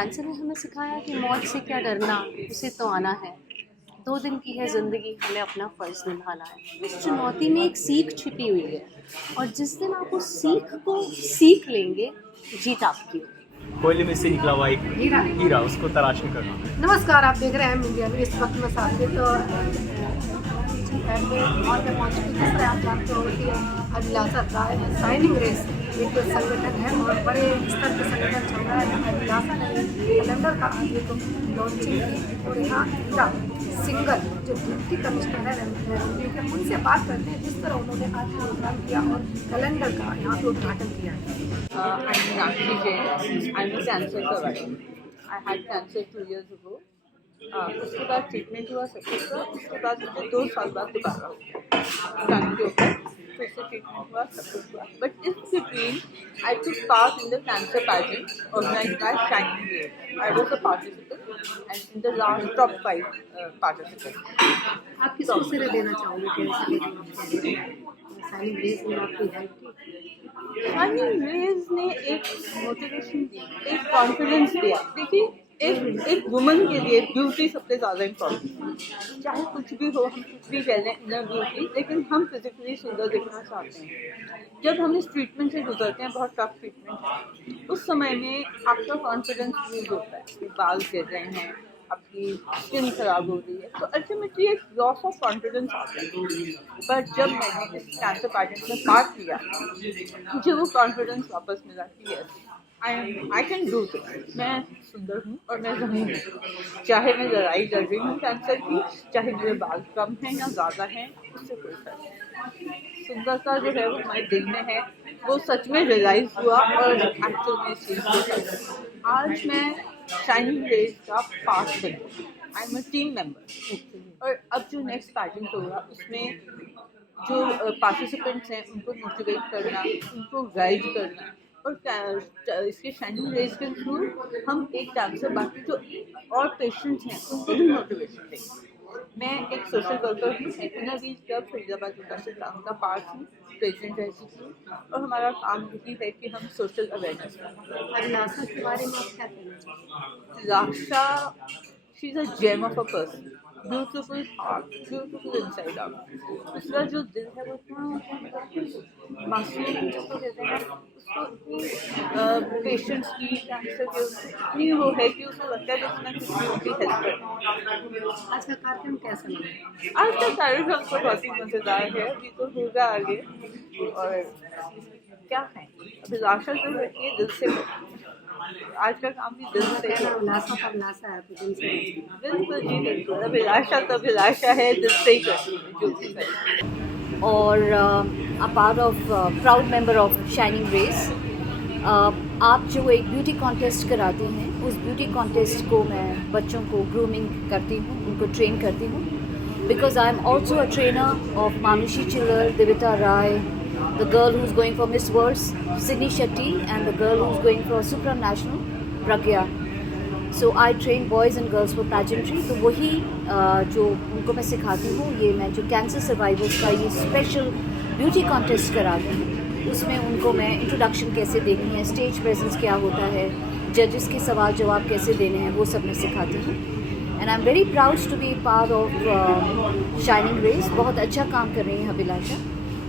Cancer ने हमें सिखाया कि मौत से क्या डरना, उसे तो आना है। 2 दिन की है ज़िंदगी, हमें अपना फ़र्ज़ निभाना है। इस चुनौती में एक सीख छिपी हुई है और जिस दिन आप उस सीख को सीख लेंगे, जीत आपकी होगी। कोयले में से निकला हुआ एक हीरा उसको तलाश में करना। नमस्कार, आप देख रहे हैं मीडिया में। इस वक्त मैं साकेत ऐप में और मैं पहुँच चुकी। जिस तरह आप जानते हो कि अभिलाषा राय शाइनिंग रेस एक संगठन है और बड़े स्तर पर संगठन चल रहा है। अभिलाषा ने कैलेंडर का आज एक लॉन्चिंग की और यहाँ हीरा सिंगल जो डिप्टी कमिश्नर है रेवेन्यू के, उनसे बात करते हैं जिस तरह उन्होंने आज प्रोग्राम किया और कैलेंडर का यहाँ पे उद्घाटन किया है। I'm Nakshi Jain. I'm a cancer survivor. I had cancer 2 years ago. उसके बाद ट्रीटमेंट हुआ सब कुछ हुआ। उसके बाद मुझे 2 साल बाद दोबारा हो गया स्तन के ऊपर, फिर से ट्रीटमेंट हुआ, सब कुछ हुआ। बट इस between I took part in the cancer pageant organised by Shining Race. I was a participant and in the last top 5 participant. आप किसको श्रेय देना चाहोगे शाइनिंग रेस में आपकी हेल्प की? शाइनिंग रेज ने एक मोटिवेशन दी, एक कॉन्फिडेंस दिया। देखिए, एक वुमन के लिए ब्यूटी सबसे ज़्यादा इम्पोर्टेंट है। चाहे कुछ भी हो, हम कुछ भी कह लें इनर ब्यूटी, लेकिन हम फिजिकली सुंदर दिखना चाहते हैं। जब हम इस ट्रीटमेंट से गुजरते हैं, बहुत टफ ट्रीटमेंट है, उस समय में आपका कॉन्फिडेंस लूज होता है। आपके बाल गिर रहे हैं, आपकी स्किन खराब हो रही है, तो अल्टीमेटली एक लॉस ऑफ कॉन्फिडेंस आता है। पर जब मैंने इस कैंसर पैजेंट में पार्ट लिया, मुझे वो कॉन्फिडेंस वापस मिला कि yes I can do this. मैं सुंदर हूँ और मैं रहूँगी, चाहे मैं लड़ाई लड़ रही हूँ कैंसर की, चाहे मेरे बाल कम हैं या ज़्यादा हैं, उससे कोई फर्क नहीं। सुंदरता जो है वो हमारे दिल में है, वो सच में रियलाइज हुआ और एक्चुअल में इस चीज़ को आज मैं शाइनिंग रेस का पार्ट बनी। I am a team member. और अब जो नेक्स्ट पैजेंट होगा उसमें जो पार्टिसिपेंट्स हैं उनको मोटिवेट करना, उनको गाइड करना और इसके शाइनिंग रेस के थ्रू हम एक कैंसर बाकी जो और पेशेंट्स हैं उनको भी मोटिवेशन देंगे। मैं एक सोशल वर्कर हूँ, एथनावीज क्लब फरीदाबाद विकास का पार्ट हूँ, प्रेसिडेंट रह चुकी हूँ और हमारा काम यही है कि हम सोशल अवेयरनेस करें। अभिलाषा के बारे में आप क्या कहना चाहिए? Laksha, she's a gem of a person. Beautiful heart, beautiful inside out. उसका जो दिल है वो इतना मासूम, जिसको कहते हैं उसको इतनी पेशेंट्स की कैंसर के इतनी वो है कि उसको लगता है कि उसने कुछ भी उनकी हेल्प करनी। आज का कार्यक्रम कैसा लगा? आज का कार्यक्रम तो बहुत ही मज़ेदार है, अभी तो होगा आगे। और क्या है, अभिलाषा जो है ये दिल से आज का काम भी दिल से है। अभिलाषा का अभिलाषा है तो दिल से। बिल्कुल जी बिल्कुल, अभिलाषा तो अभिलाषा है, दिल से ही करती है जो भी करे। और a part of proud member of Shining Race। आप जो एक ब्यूटी कॉन्टेस्ट कराती हैं, उस ब्यूटी कॉन्टेस्ट को मैं बच्चों को ग्रूमिंग करती हूँ, उनको ट्रेन करती हूँ। Because I am also a trainer of Manushi Chhillar, Divita Rai, the girl who's going for Miss World, Sydney Shetty, and the girl who's going for supranational, Pragya. So I train boys and girls for pageantry. तो वही जो उनको मैं सिखाती हूँ, ये मैं जो कैंसर सर्वाइवर्स का ये स्पेशल ब्यूटी कॉन्टेस्ट कराती हूँ, उसमें उनको मैं इंट्रोडक्शन कैसे देनी है, स्टेज प्रेजेंस क्या होता है, जजेस के सवाल जवाब कैसे देने हैं, वो सब मैं सिखाती हूँ। And I am very proud to be part of Shining Race. बहुत अच्छा काम कर रही हैं अभिलाषा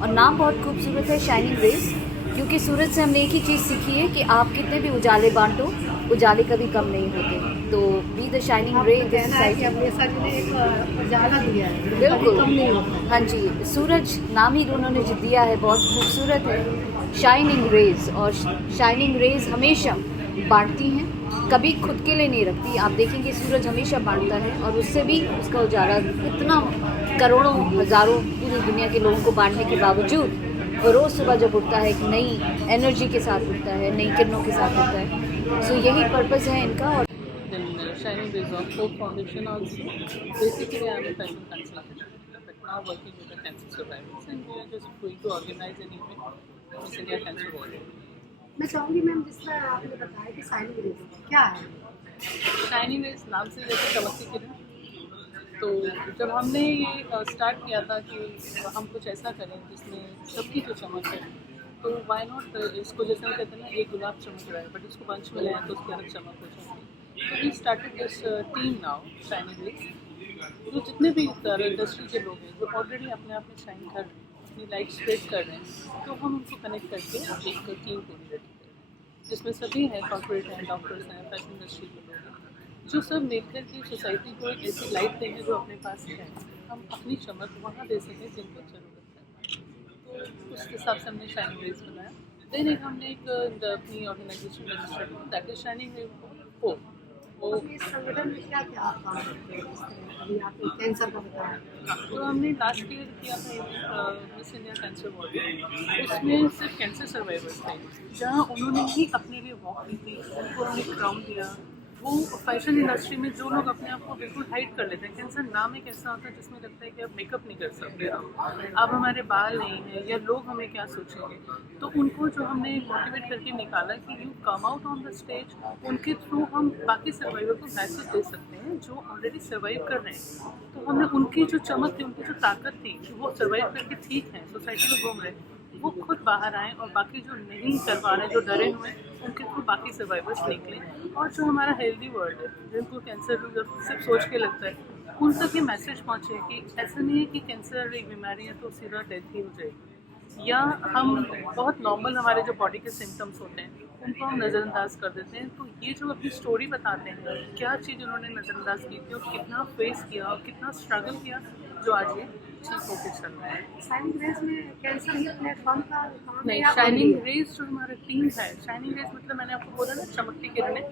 और नाम बहुत खूबसूरत है शाइनिंग रेस, क्योंकि सूरज से हमने एक ही चीज़ सीखी है कि आप कितने भी उजाले बांटो, उजाले कभी कम नहीं होते। तो बी द शाइनिंग रे इन दिस सोसाइटी। उजाला दिया है, बिल्कुल, कम नहीं होता। हाँ जी, सूरज नाम ही उन्होंने जो दिया है बहुत खूबसूरत है, शाइनिंग रेज। और शाइनिंग रेज हमेशा बांटती हैं, कभी खुद के लिए नहीं रखती। आप देखेंगे सूरज हमेशा बांटता है और उससे भी उसका उजाला इतना करोड़ों हज़ारों पूरी दुनिया के लोगों को बांटने के बावजूद वो रोज़ सुबह जब उठता है एक नई एनर्जी के साथ उठता है, नई किरणों के साथ उठता है। सो यही पर्पज़ है इनका। और Shining Rays of Hope Foundation also. Basically, I am a fashion consultant, but now working with the cancer survivors, and we are just going to organize an event, Miss India Cancer World. मैं चाहूँगी ma'am, जिस तरह आपने बताया कि shining race क्या है? Shining race नाम से जैसे चमकती किरण। तो जब हमने ये स्टार्ट किया था कि हम कुछ ऐसा करें जिसमें सबकी जो चमक है, तो वाई नॉट इसको जैसे कहते हैं ना, एक गुलाब चमक रहा है बट उसको पंच मिलाएं तो उसकी अलग चमक हो जाएगी। तो we started this team now shining race. तो जितने भी इंडस्ट्री के लोग हैं जो ऑलरेडी अपने आप में शाइन कर रहे हैं, अपनी लाइफ स्प्रेड कर रहे हैं, तो हम उनको कनेक्ट करके एक टीम को रेडी कर रहे हैं जिसमें सभी हैं, कॉर्पोरेट हैं, डॉक्टर्स हैं, फैशन इंडस्ट्री के लोग हैं, जो सब मिलकर के सोसाइटी को एक ऐसी लाइफ देंगे जो अपने पास है, हम अपनी चमक वहाँ दे सकें जिनको ज़रूरत है। तो उस हिसाब से हमने शाइनिंग रेस बनाया। देन एक हमने एक अपनी ऑर्गेनाइजेशन रजिस्टर की, दैट इज शाइनिंग रेस। वो इस संगठन में क्या क्या आप काम करते हैं? जैसे अभी आपने कैंसर का बताया, तो हमने लास्ट ईयर किया था मिस इंडिया कैंसर वॉरियर। उसमें सिर्फ कैंसर सर्वाइवर्स थे, जहाँ उन्होंने ही अपने लिए वॉक की थी, उनको हमने क्राउन दिया। वो फैशन इंडस्ट्री में जो लोग अपने आप को बिल्कुल हाइड कर लेते हैं, कैंसर नाम एक ऐसा होता है जिसमें लगता है कि आप मेकअप नहीं कर सकते, अब हमारे बाल नहीं हैं या लोग हमें क्या सोचेंगे, तो उनको जो हमने मोटिवेट करके निकाला कि you come out on the stage, उनके थ्रू हम बाकी सर्वाइवर को मैसेज दे सकते हैं जो ऑलरेडी सर्वाइव कर रहे हैं। तो हमने उनकी जो चमक थी, उनकी जो ताकत थी कि वो सर्वाइव करके ठीक है, सोसाइटी में घूम रहे हैं, वो खुद बाहर आएँ और बाकी जो नहीं कर पा रहे हैं, जो डरे हुए हैं, उनके थ्रू बाकी सर्वाइवर्स निकलें। और जो हमारा हेल्दी वर्ल्ड है, जिनको कैंसर सिर्फ सोच के लगता है, उन तक ये मैसेज पहुँचे कि ऐसा नहीं है कि कैंसर एक बीमारी है तो सीधा डेथ ही हो जाएगी, या हम बहुत नॉर्मल हमारे जो बॉडी के सिम्टम्स होते हैं उनको हम नज़रअंदाज कर देते हैं। तो ये जो अपनी स्टोरी बताते हैं, क्या चीज़ उन्होंने नज़रअंदाज की थी और कितना फेस किया और कितना स्ट्रगल किया, जो आज ये ठीक होकर चल रहा है। शाइनिंग रेस में कैंसर ही प्लेटफॉर्म का काम नहीं, है? शाइनिंग रेस जो हमारा टीम है, शाइनिंग रेस मतलब मैंने आपको बोला ना, चमकती किरणें,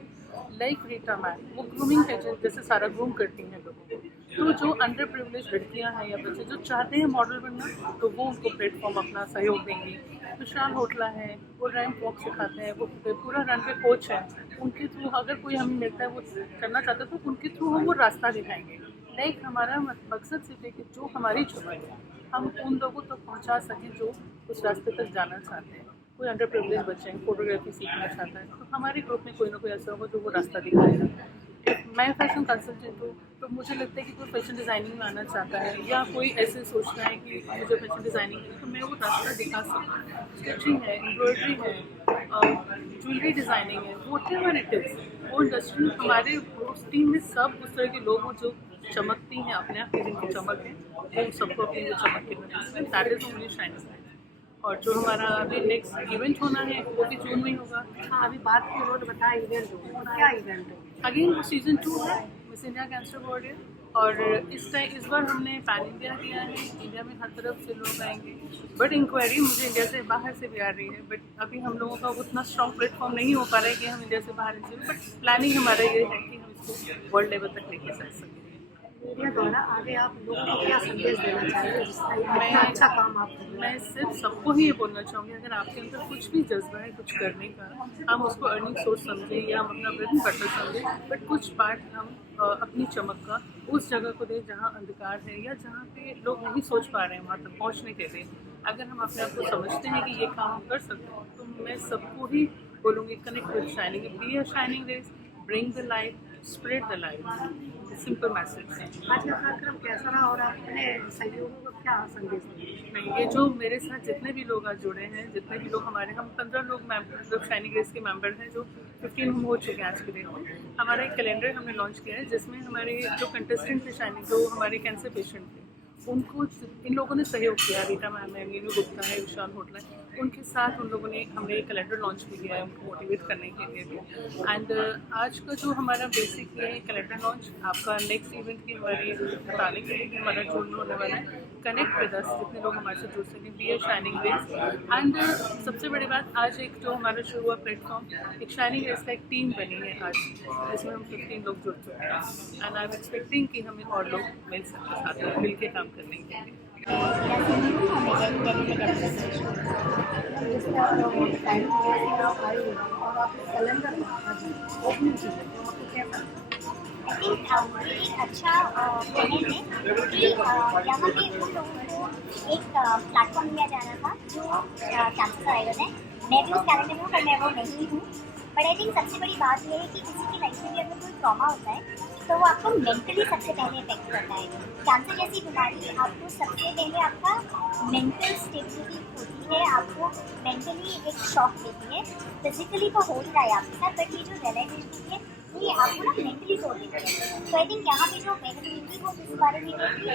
लाइक रीटा मैम, वो ग्रूमिंग एजेंट जैसे सारा ग्रूम करती हैं लोगों को। तो जो अंडर प्रिविलेज लड़कियां हैं या बच्चे जो चाहते हैं मॉडल बनना, तो वो उनको प्लेटफॉर्म अपना सहयोग देंगी। विशाल होटला है, वो रैंप वॉक सिखाते हैं, वो पूरा रन पे कोच है, उनके थ्रू अगर कोई हमें मिलता है वो करना चाहता है तो उनके थ्रू हम वो रास्ता दिखाएंगे। लाइक हमारा मकसद सिर्फ है कि जो हमारी चमक है हम उन लोगों तक पहुंचा सकें जो उस रास्ते तक जाना चाहते हैं। कोई अंडर प्रिविलेज बच्चे हैं, फोटोग्राफी सीखना चाहता है, तो हमारे ग्रुप में कोई ना कोई ऐसा होगा जो वो रास्ता दिखाएगा। मैं फैशन कंसल्टेंट हूँ, तो मुझे लगता है कि कोई फैशन डिज़ाइनिंग में आना चाहता है या कोई ऐसे सोचता है कि मुझे फैशन डिज़ाइनिंग है, तो मैं वो रास्ता दिखा सकती हूँ। स्टिचिंग है, एम्ब्रॉयडरी है, ज्वेलरी डिज़ाइनिंग है, व्हाटएवर इट इज़, वो इंडस्ट्री हमारे उस टीम में सब उस तरह के लोग हों जो चमकती हैं अपने आप की, जिनकी चमक है, वो सबको अपनी वो चमक के वजह दैट इज़ ओनली शाइनिंग। और जो हमारा अभी नेक्स्ट इवेंट होना है वो भी जून में ही होगा। हाँ, अभी बात की रोड बताया इवेंट होगा, क्या इवेंट है? अगेन वो सीज़न 2 है मिस इंडिया कैंसर वॉरियर, और इस बार हमने पैन इंडिया किया है। इंडिया में हर तरफ से लोग आएंगे, बट इंक्वायरी मुझे इंडिया से बाहर से भी आ रही है, बट अभी हम लोगों का उतना स्ट्रॉन्ग प्लेटफॉर्म नहीं हो पा रहा है कि हम इंडिया से बाहर निकलें, बट प्लानिंग हमारा ये है कि हम इसको वर्ल्ड लेवल तक लेके जा सकें। मीडिया द्वारा आगे आप लोगों को क्या संदेश देना चाहेंगे जिसका इतना अच्छा काम आप कर रहे हैं? मैं सिर्फ सबको ही ये बोलना चाहूँगी, अगर आपके अंदर कुछ भी जज्बा है कुछ करने का, हम उसको अर्निंग सोर्स समझें या हम अपना ब्रेड एंड बटर समझें, बट कुछ पार्ट हम अपनी चमक का उस जगह को दें जहाँ अंधकार है या जहाँ पे लोग नहीं सोच पा रहे हैं वहाँ तक पहुँचने के लिए। अगर हम अपने आप को समझते हैं कि ये काम हम कर सकते हैं, तो मैं सबको ही बोलूँगी connect with shining, be a shining race, bring the light, spread the light, simple message है। आज का कार्यक्रम कैसा रहा और अपने सहयोगों को क्या संदेश देंगे? नहीं, ये जो मेरे साथ जितने भी लोग आज जुड़े हैं, जितने भी लोग हमारे, हम 15 लोग मतलब शाइनिंग रेस के मेंबर हैं, जो 15 हम हो चुके हैं आज के डेट में। हमारा एक कैलेंडर हमने लॉन्च किया है जिसमें हमारे जो कंटेस्टेंट थे शाइनिंग, जो हमारे कैंसर पेशेंट थे, उनको इन लोगों ने सहयोग किया। रीटा मैम है, मीनू गुप्ता है, विशाल होटला है, उनके साथ उन लोगों ने हमने एक कैलेंडर लॉन्च भी किया है उनको मोटिवेट करने के लिए भी। एंड आज का जो हमारा बेसिक ये कैलेंडर लॉन्च आपका नेक्स्ट इवेंट की हमारी बताने के लिए कि हमारा जून में होने वाला है। कनेक्ट विद अस, जितने लोग हमारे साथ जुड़ सकें, be a shining race. And सबसे बड़ी बात, आज एक जो हमारा शुरू हुआ प्लेटफॉर्म, एक शाइनिंग रेस का एक टीम बनी है आज, जिसमें हम 15 लोग जुड़ चुके हैं। एंड आई एम एक्सपेक्टिंग कि हमें और लोग मिल सकते साथ में मिल के काम करने के लिए। जिसमें आप लोग टाइम आप आए और आप कैलेंडर ओपनिंग कीजिए, तो आपको क्या आई थिंक ये एक अच्छा पहल है कि यहाँ पे उन लोगों को एक प्लेटफॉर्म दिया जा रहा था जो कैंसर सर्वाइवर हैं। मैं भी उस कैलेंडर में हूँ पर मैं वो नहीं हूँ। बट आई थिंक सबसे बड़ी बात ये है कि किसी की लाइफ में भी अगर कोई ट्रॉमा होता है तो वो आपको मेंटली सबसे पहले इफेक्ट करता है। कैंसर जैसी बीमारी आपको सबसे पहले आपका मेंटल स्टेबिलिटी होती है, आपको मेंटली एक शॉक देती है। फिजिकली तो हो ही रहा है आपके साथ, बट ये जो रियलाइजेशन है ये आपको ना मेंटली जोड़ देती है। तो आई थिंक यहाँ पे जो मेंटलिटी वो इस बारे में है कि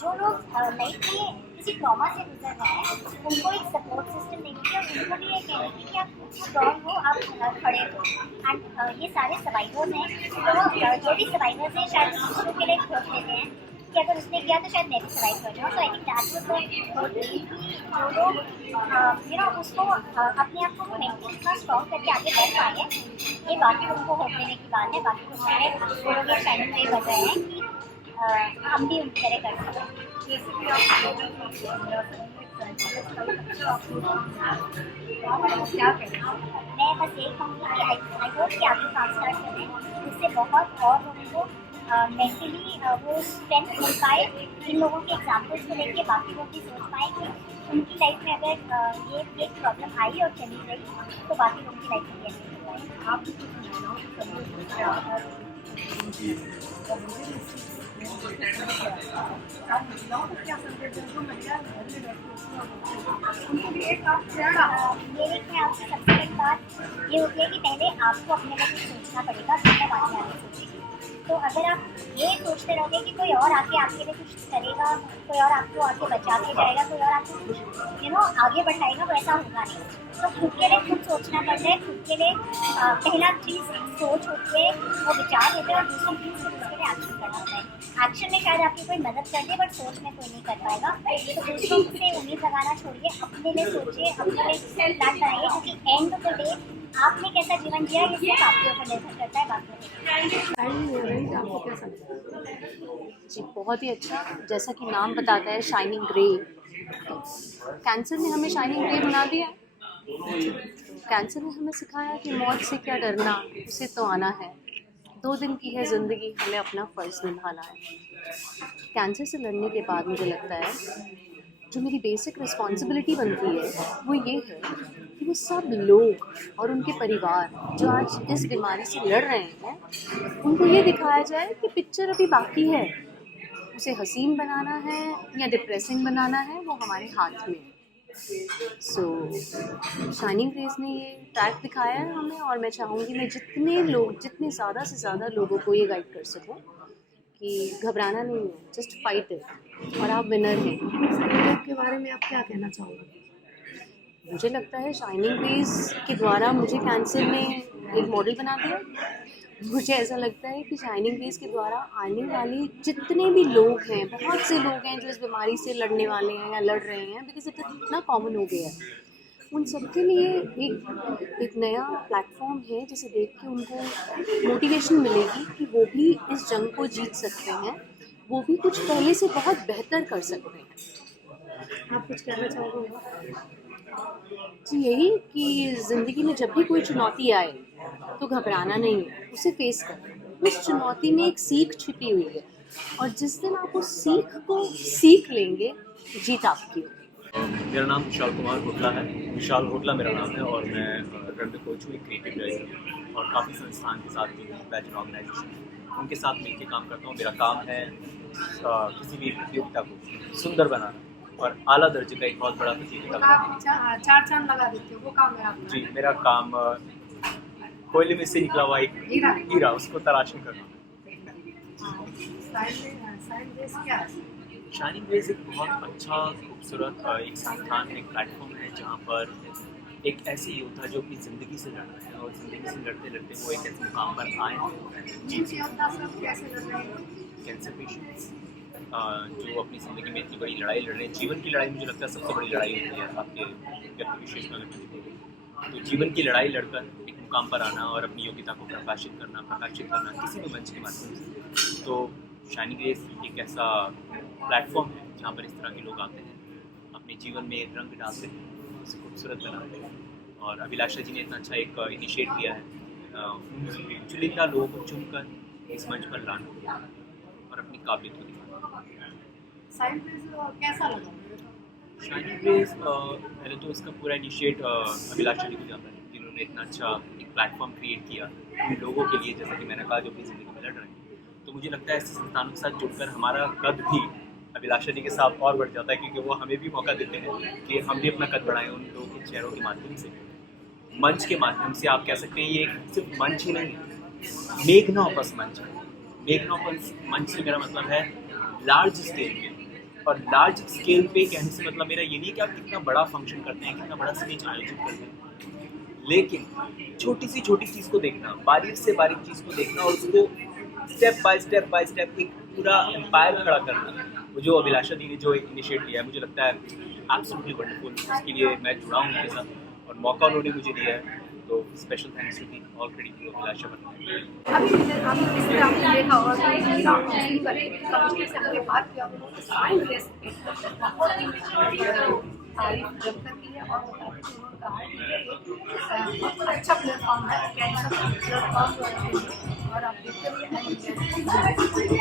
जो लोग लाइफ में किसी ट्रॉमा से गुजर रहे हैं उनको एक सपोर्ट सिस्टम देने की और उनको भी ये कहने की कि आप स्ट्रॉन्ग हो, आप खड़े हो। एंड ये सारे सर्वाइवर्स हैं, तो जो भी सर्वाइवर्स हैं शायद दूसरों के लिए खोज लेते हैं कि अगर उसने किया तो शायद मैं भी सर्वाइव कर जाऊँ। तो I think that was the कि जो लोग उसको अपने आप को मेंटली इतना स्ट्रॉन्ग करके आगे बढ़ पाए, ये बाकी लोगों को होप देने की बात है। बाकी लोग सारे वो लोग ये शाइनिंग रे बन रहे हैं कि हम भी उनकी तरह कर सकें। जैसे कि क्या करें, मैं बस यही कहूँगी कि आई होप कि आप लोग काम स्टार्ट करें, इससे बहुत और लोगों को मेंटली वो स्ट्रेंथ मिल पाए। इन लोगों के एग्जाम्पल्स को लेके बाकी लोग भी सोच पाए कि उनकी लाइफ में अगर ये प्रॉब्लम आई और चली गई तो बाकी लोगों की लाइफ में भी ऐसे हो पाए। आप भी मेरे ख्याल से सबसे बड़ी बात ये होती है कि पहले आपको अपने लिए कुछ सोचना पड़ेगा, तब बाकी आगे सोचेंगे। तो अगर आप ये सोचते रहोगे कि कोई और आके आपके लिए कुछ करेगा, कोई और आपको आके बचा के जाएगा, कोई और आपको कुछ आगे बढ़ाएगा, वो ऐसा होगा नहीं। तो खुद के लिए खुद सोचना पड़ता है। खुद के लिए पहला चीज़ सोच होती है, वो विचार होते हैं, और दूसरी चीज़ उसके लिए एक्शन करना होता है। एक्शन में शायद आपकी कोई मदद कर दे बट सोच में कोई नहीं कर पाएगा। तो दूसरों से उम्मीद लगाना छोड़िए, अपने लिए सोचिए, अपने लिए प्लान बनाइए, क्योंकि एंड ऑफ द डे आपने कैसा जीवन जिया ये सिर्फ आपके ऊपर निर्भर करता है, बाकी आपको कैसा लगा? जी बहुत ही अच्छा। जैसा कि नाम बताता है शाइनिंग रे, कैंसर ने हमें शाइनिंग रे बना दिया। कैंसर ने हमें सिखाया कि मौत से क्या डरना, उसे तो आना है। 2 दिन की है ज़िंदगी, हमें अपना फ़र्ज़ निभाना है। कैंसर से लड़ने के बाद मुझे लगता है जो मेरी बेसिक रिस्पॉन्सिबिलिटी बनती है वो ये है कि वो सब लोग और उनके परिवार जो आज इस बीमारी से लड़ रहे हैं उनको ये दिखाया जाए कि पिक्चर अभी बाकी है। उसे हसीन बनाना है या डिप्रेसिंग बनाना है वो हमारे हाथ में। सो शाइनिंग रेस ने ये ट्रैक दिखाया है हमें, और मैं चाहूँगी मैं जितने ज़्यादा से ज़्यादा लोगों को ये गाइड कर सकूँ कि घबराना नहीं है, जस्ट फाइट इट, और आप विनर हैं। के बारे में आप क्या कहना चाहोगे? मुझे लगता है शाइनिंग रेस के द्वारा मुझे कैंसर ने एक मॉडल बना दिया। मुझे ऐसा लगता है कि शाइनिंग रेस के द्वारा आने वाले जितने भी लोग हैं, बहुत से लोग हैं जो इस बीमारी से लड़ने वाले हैं या लड़ रहे हैं, बिकॉज इतना कॉमन हो गया है, उन सबके लिए एक नया प्लेटफॉर्म है जिसे देख के उनको मोटिवेशन मिलेगी कि वो भी इस जंग को जीत सकते हैं, वो भी कुछ पहले से बहुत बेहतर कर सकते हैं। आप कुछ कहना चाहोगे? जी यही कि ज़िंदगी में जब भी कोई चुनौती आए तो घबराना नहीं है, उसे फेस करना। उस चुनौती में एक सीख छिपी हुई है, और जिस दिन आप उस सीख को सीख लेंगे जीत आपकी होगी। मेरा नाम विशाल कुमार होटला है। विशाल होटला मेरा नाम है, और मैं रन द कोच हूँ, एक क्रिएटिव डायरेक्टर, और काफ़ी संस्थान के साथ बैचलर ऑर्गेनाइजेशन उनके साथ मिलकर काम करता हूँ। मेरा काम है किसी भी प्रतियोगिता को सुंदर बनाना और आला दर्जे का एक बहुत बड़ा प्रतियोगिता बनाना। चार चांद लगा देते हो, वो काम है आपका? जी, मेरा काम कोयले में से निकला हुआ एक हीरा उसको तराशने करना। शाइनिंग रेस एक बहुत अच्छा खूबसूरत एक संस्थान है, एक प्लेटफॉर्म है जहाँ पर एक ऐसे योद्धा जो अपनी ज़िंदगी से लड़ रहे हैं, और ज़िंदगी से लड़ते लड़ते वो एक ऐसे मुकाम पर आए कैंसर पेशेंट्स जो अपनी ज़िंदगी में इतनी बड़ी लड़ाई लड़ रहे हैं। जीवन की लड़ाई मुझे लगता है सबसे बड़ी लड़ाई होती है आपके व्यक्ति विशेष में अगर मैं बोलूँ तो जीवन की लड़ाई लड़कर एक मुकाम पर आना और अपनी योग्यता को प्रकाशित करना किसी भी मंच के माध्यम से। तो शाइनिंग रेस एक ऐसा प्लेटफॉर्म है जहाँ पर इस तरह के लोग आते हैं, अपने जीवन में रंग डालते हैं, उसे खूबसूरत बनाते हैं। और अभिलाषा जी ने इतना अच्छा एक इनिशिएट किया है चुनिंदा लोगों को चुनकर इस मंच पर लाना और अपनी काबिलियत को दिखाना। कैसा लगा? शाइनिंग रेस पहले तो इसका पूरा इनिशिएट अभिलाषा जी को जाता है, जिन्होंने इतना अच्छा एक प्लेटफॉर्म क्रिएट किया उन लोगों के लिए, जैसा कि मैंने कहा, जो अपनी ज़िंदगी में लड़ रहे हैं। तो मुझे लगता है ऐसे संस्थानों के साथ जुड़कर हमारा कद भी अभिलाषा जी के साथ और बढ़ जाता है, क्योंकि वो हमें भी मौका देते हैं कि हम भी अपना कद बढ़ाएं उन लोगों के चेहरों के माध्यम से, मंच के माध्यम से। आप कह सकते हैं ये सिर्फ मंच ही नहीं है, मेघनाओपस मंच है। मेघनाओपस मंच से मेरा मतलब है लार्ज स्केल पे, और लार्ज स्केल पे कहने से मतलब मेरा ये नहीं कि आप कितना बड़ा फंक्शन करते हैं, कितना बड़ा स्टेज आयोजित करते हैं, लेकिन छोटी चीज़ को देखना, बारीक से बारीक चीज़ को देखना और उसको स्टेप बाय स्टेप एक पूरा एम्पायर खड़ा करना, वो जो अभिलाषा दी ने जो इनिशिएट लिया है, मुझे लगता है एब्सोल्युटली वंडरफुल। उसके लिए मैं जुड़ा हूँ उनके साथ और मौका उन्होंने मुझे दिया है, तो स्पेशल थैंक्स टू दी, all credit to Abhilasha Barma. अभी इसमें आपने देखा होगा कि कमिश्नर से हमने बात किया, साइन ड्रेस बहुत ही तारीफ जमकर की है और उन्होंने कहा है कि बहुत अच्छा प्लेटफॉर्म है, कैंसर प्लेटफॉर्म और आप देखते हुए